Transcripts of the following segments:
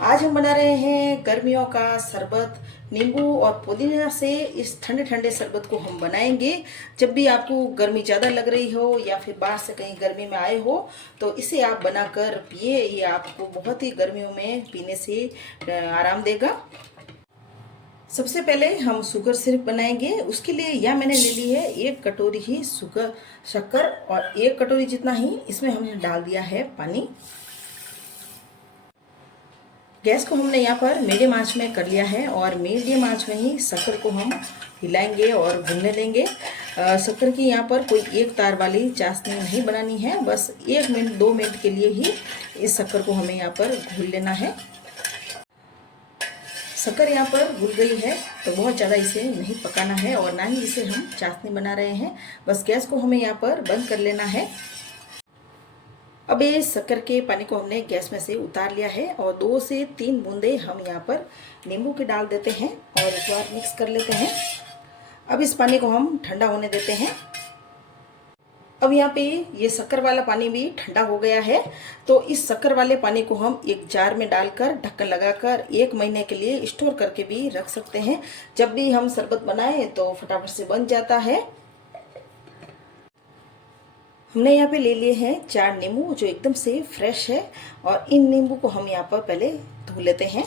आज हम बना रहे हैं गर्मियों का शरबत। नींबू और पुदीना से इस ठंडे ठंडे शरबत को हम बनाएंगे। जब भी आपको गर्मी ज़्यादा लग रही हो या फिर बाहर से कहीं गर्मी में आए हो तो इसे आप बनाकर पिए। ये आपको बहुत ही गर्मियों में पीने से आराम देगा। सबसे पहले हम शुगर सिरप बनाएंगे। उसके लिए यह मैंने ले ली है 1 कटोरी ही शक्कर और 1 कटोरी जितना ही इसमें हमने डाल दिया है पानी। गैस को हमने यहाँ पर मीडियम आंच में कर लिया है और मीडियम आंच में ही शक्कर को हम हिलाएंगे और भूनने देंगे। शक्कर की यहाँ पर कोई एक तार वाली चाशनी नहीं बनानी है, बस 1 मिनट 2 मिनट के लिए ही इस शक्कर को हमें यहाँ पर घोल लेना है। शक्कर यहाँ पर घुल गई है तो बहुत ज़्यादा इसे नहीं पकाना है और ना ही इसे हम चाशनी बना रहे हैं। बस गैस को हमें यहाँ पर बंद कर लेना है। अब ये शक्कर के पानी को हमने गैस में से उतार लिया है और 2 से 3 बूंदे हम यहाँ पर नींबू के डाल देते हैं और एक बार मिक्स कर लेते हैं। अब इस पानी को हम ठंडा होने देते हैं। अब यहाँ पे ये शक्कर वाला पानी भी ठंडा हो गया है तो इस शक्कर वाले पानी को हम एक जार में डालकर ढक्कन लगाकर 1 महीने के लिए स्टोर करके भी रख सकते हैं। जब भी हम शरबत बनाएं तो फटाफट से बन जाता है। हमने यहाँ पे ले लिए हैं 4 नींबू जो एकदम से फ्रेश है और इन नींबू को हम यहाँ पर पहले धो लेते हैं।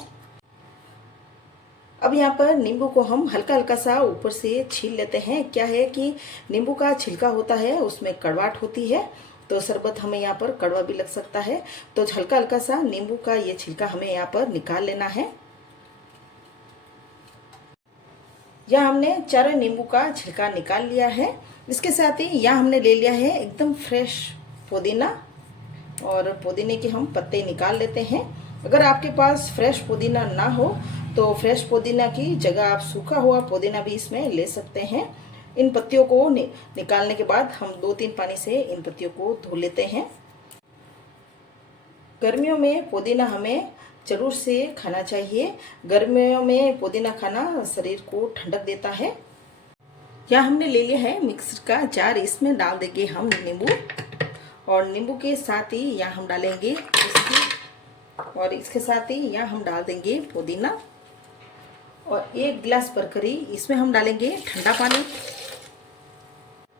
अब यहाँ पर नींबू को हम हल्का हल्का सा ऊपर से छील लेते हैं। क्या है कि नींबू का छिलका होता है उसमें कड़वाहट होती है तो शरबत हमें यहाँ पर कड़वा भी लग सकता है, तो हल्का हल्का सा नींबू का ये छिलका हमें यहाँ पर निकाल लेना है। यहाँ हमने 4 नींबू का छिलका निकाल लिया है। इसके साथ ही यहाँ हमने ले लिया है एकदम फ्रेश पुदीना और पुदीने के हम पत्ते निकाल लेते हैं। अगर आपके पास फ्रेश पुदीना ना हो तो फ्रेश पुदीना की जगह आप सूखा हुआ पुदीना भी इसमें ले सकते हैं। इन पत्तियों को निकालने के बाद हम 2-3 पानी से इन पत्तियों को धो लेते हैं। गर्मियों में पुदीना हमें जरूर से खाना चाहिए। गर्मियों में पुदीना खाना शरीर को ठंडक देता है। यहाँ हमने ले लिया है मिक्सर का जार, इसमें डाल देंगे हम नींबू और नींबू के साथ ही यहाँ हम डालेंगे और इसके साथ ही यहाँ हम डाल देंगे पुदीना और 1 गिलास भरकर ही इसमें हम डालेंगे ठंडा पानी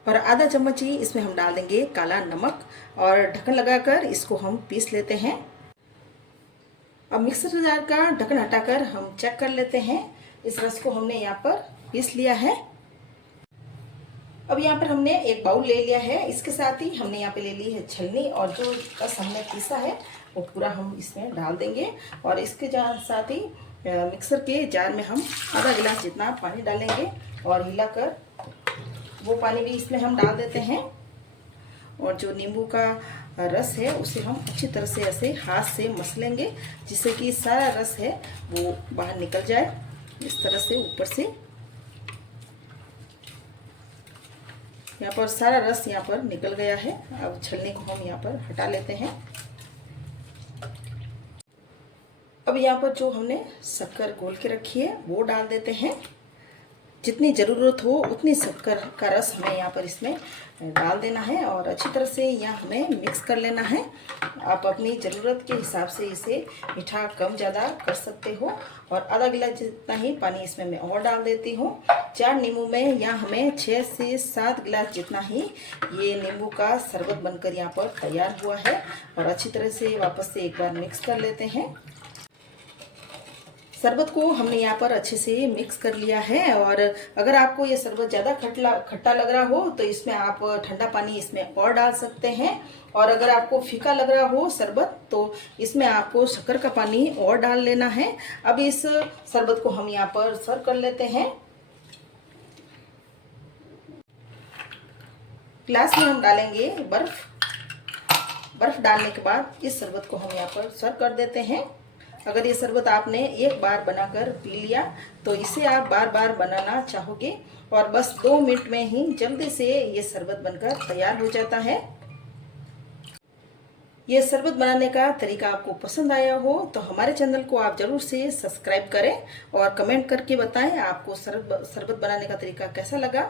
और आधा चम्मच ही इसमें हम डाल देंगे काला नमक और ढक्कन लगाकर इसको हम पीस लेते हैं। अब मिक्सर जार का ढक्कन हटाकर हम चेक कर लेते हैं। इस रस को हमने यहाँ पर पीस लिया है। अब यहाँ पर हमने एक बाउल ले लिया है। इसके साथ ही हमने यहाँ पे ले ली है छलनी और जो रस हमने पीसा है वो पूरा हम इसमें डाल देंगे और इसके साथ ही मिक्सर के जार में हम आधा गिलास जितना पानी डालेंगे और हिलाकर वो पानी भी इसमें हम डाल देते हैं और जो नींबू का रस है उसे हम अच्छी तरह से ऐसे हाथ से मसलेंगे जिससे कि सारा रस है वो बाहर निकल जाए। इस तरह से ऊपर से यहाँ पर सारा रस यहाँ पर निकल गया है। अब छलनी को हम यहाँ पर हटा लेते हैं। अब यहाँ पर जो हमने शक्कर घोल के रखी है वो डाल देते हैं। जितनी ज़रूरत हो उतनी शक्कर का रस हमें यहाँ पर इसमें डाल देना है और अच्छी तरह से यहाँ हमें मिक्स कर लेना है। आप अपनी ज़रूरत के हिसाब से इसे मीठा कम ज़्यादा कर सकते हो और आधा गिलास जितना ही पानी इसमें मैं और डाल देती हूँ। 4 नींबू में यहाँ हमें 6 से 7 गिलास जितना ही ये नींबू का शरबत बनकर यहाँ पर तैयार हुआ है और अच्छी तरह से वापस से एक बार मिक्स कर लेते हैं। शरबत को हमने यहाँ पर अच्छे से मिक्स कर लिया है और अगर आपको ये शरबत ज़्यादा खट्टा लग रहा हो तो इसमें आप ठंडा पानी इसमें और डाल सकते हैं और अगर आपको फीका लग रहा हो शरबत तो इसमें आपको शक्कर का पानी और डाल लेना है। अब इस शरबत को हम यहाँ पर सर्व कर लेते हैं। ग्लास में हम डालेंगे बर्फ डालने के बाद इस शरबत को हम यहाँ पर सर्व कर देते हैं। अगर ये शरबत आपने एक बार बनाकर पी लिया तो इसे आप बार बार बनाना चाहोगे और बस 2 मिनट में ही जल्दी से ये शरबत बनकर तैयार हो जाता है। ये शरबत बनाने का तरीका आपको पसंद आया हो तो हमारे चैनल को आप जरूर से सब्सक्राइब करें और कमेंट करके बताएं आपको शरबत बनाने का तरीका कैसा लगा।